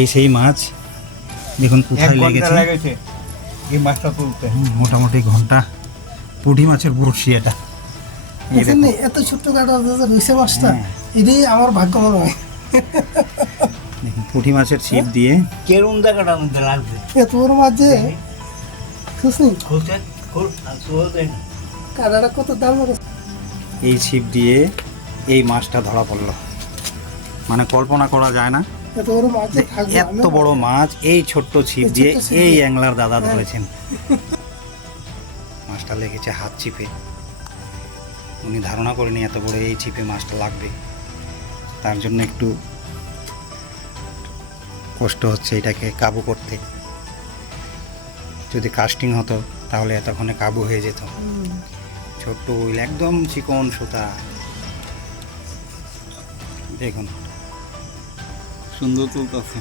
এই সেই মাছ দেখুন কোথায় লেগেছে। লেগেছে এই মাছটা তুলতে। মোটামুটি ঘন্টা। পুঁটি মাছের বড়শি এটা। এই দেখুন। এত ছোট্ট কাটা রয়েছে মাছটা, হ্যাঁ। এটাই আমার ভাগ্য মনে হয়। দেখুন পুঁটি মাছের ছিপ দিয়ে কেরুন জায়গাটার মধ্যে লাগছে। এত বড় মাছ যে খুশি খুলছে খুল আর শুয়োতে না। কাটাটা কত দাম হবে। এই ছিপ দিয়ে এই মাছটা ধরা পড়লো, মানে কল্পনা করা যায় না এত বড় মাছ যে যে থাকবে। এত বড় মাছ এই ছোট্ট ছিপ এই দিয়ে ছোট্ট ছিপ এই দিয়ে। অ্যাংলার দাদা হ্যাঁ। ধরেছেন। মাছটা লেগেছে হাত ছিপে। উনি ধারণা করেনি এত বড় এই ছিপে মাছটা লাগবে, তার জন্য একটু কষ্ট হচ্ছে এটাকে কাবু করতে। যদি কাস্টিং হতো তাহলে এতক্ষণে কাবু হয়ে যেত। ছোট্ট উইল, একদম চিকন সুতা। দেখুন সুন্দর তুলতেছে।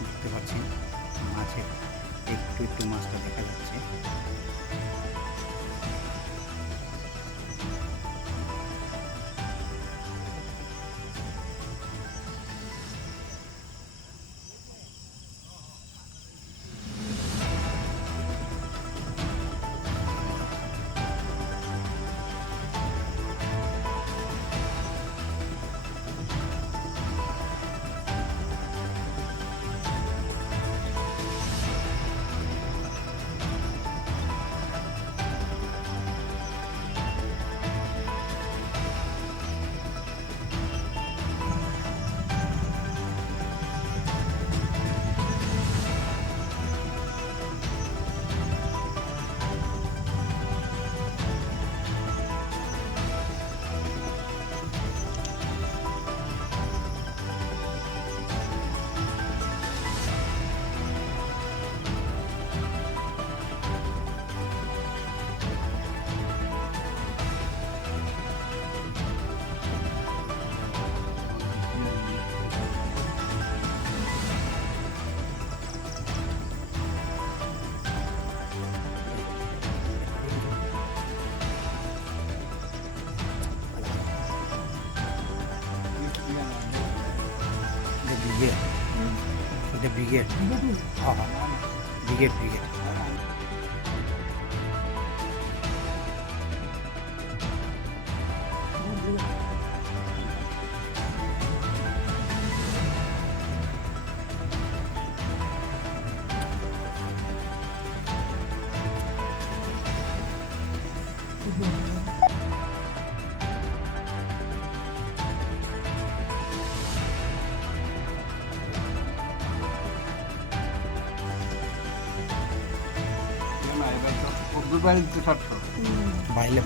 দেখতে পাচ্ছি মাছের একটু একটু মাছটা দেখা যাচ্ছে। ব্রিগেড, এটা ব্রিগেড। হ্যাঁ হ্যাঁ, ব্রিগেড ব্রিগেড।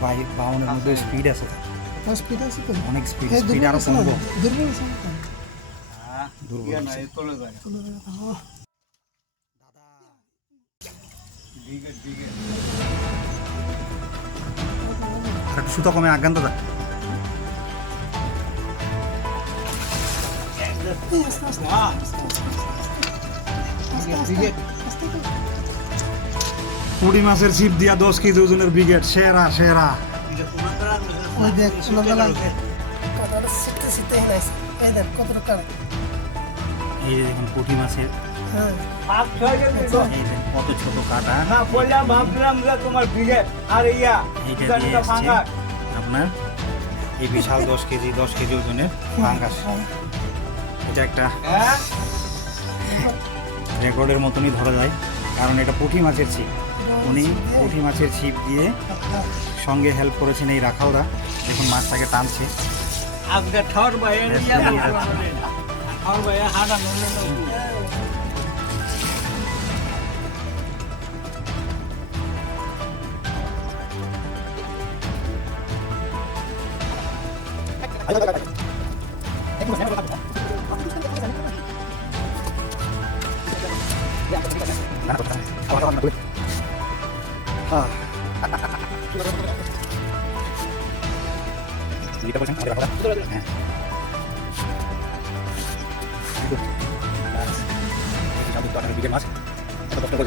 বাইরে বাউনের মধ্যে স্পিড আছে তো, স্পিড আছে তো, অনেক স্পিড। হ্যাঁ, স্পিড আরো কমবো। দুর্বল আছে না? দুর্বল আছে। চলে যায়। চলে যাবে। হ্যাঁ। Brigade brigade. আর একটু সুতো কমে আজ্ঞান দাদা। এই আস্তে আস্তে, ব্রিগেড। আস্তে তো। পুঁটি মাছের ছিপ দিয়া 10 কেজি ওজনের ব্রিগেড, সেরা সেরা। এটা কোন করা ওই দেখ সুন্দর লাগছে। কাটাটা সিটে সিটে হিলাইছে। এই দেখ কতটা কাটা। এই যে দেখুন পুঁটি মাছের, হ্যাঁ। পাঁচ ছয় জন দিল। এই যে কত ছোট কাটা। না বললাম ভাবছিলাম যে তোমার ব্রিগেড আর ইয়া এইটা দিয়ে আসছে আপনার এই বিশাল 10 কেজি ওজনের পাঙ্গাস। এটা একটা হ্যাঁ রেকর্ডের মতনই ধরা যায়, কারণ এটা পুঁটি মাছের ছিপ। উনি পুঁটি মাছের ছিপ দিয়ে সঙ্গে হেল্প করেছেন এই রাখালরা। দেখুন মাছটাকে টানছে। আজকে ঠর ভাইয়ের ইয়া ঠর ভাইয়া হাঁটা নড়লে যেটা বলছেন আমাদের রাখাটা হ্যাঁ বিকেল মাছ এত কষ্ট করে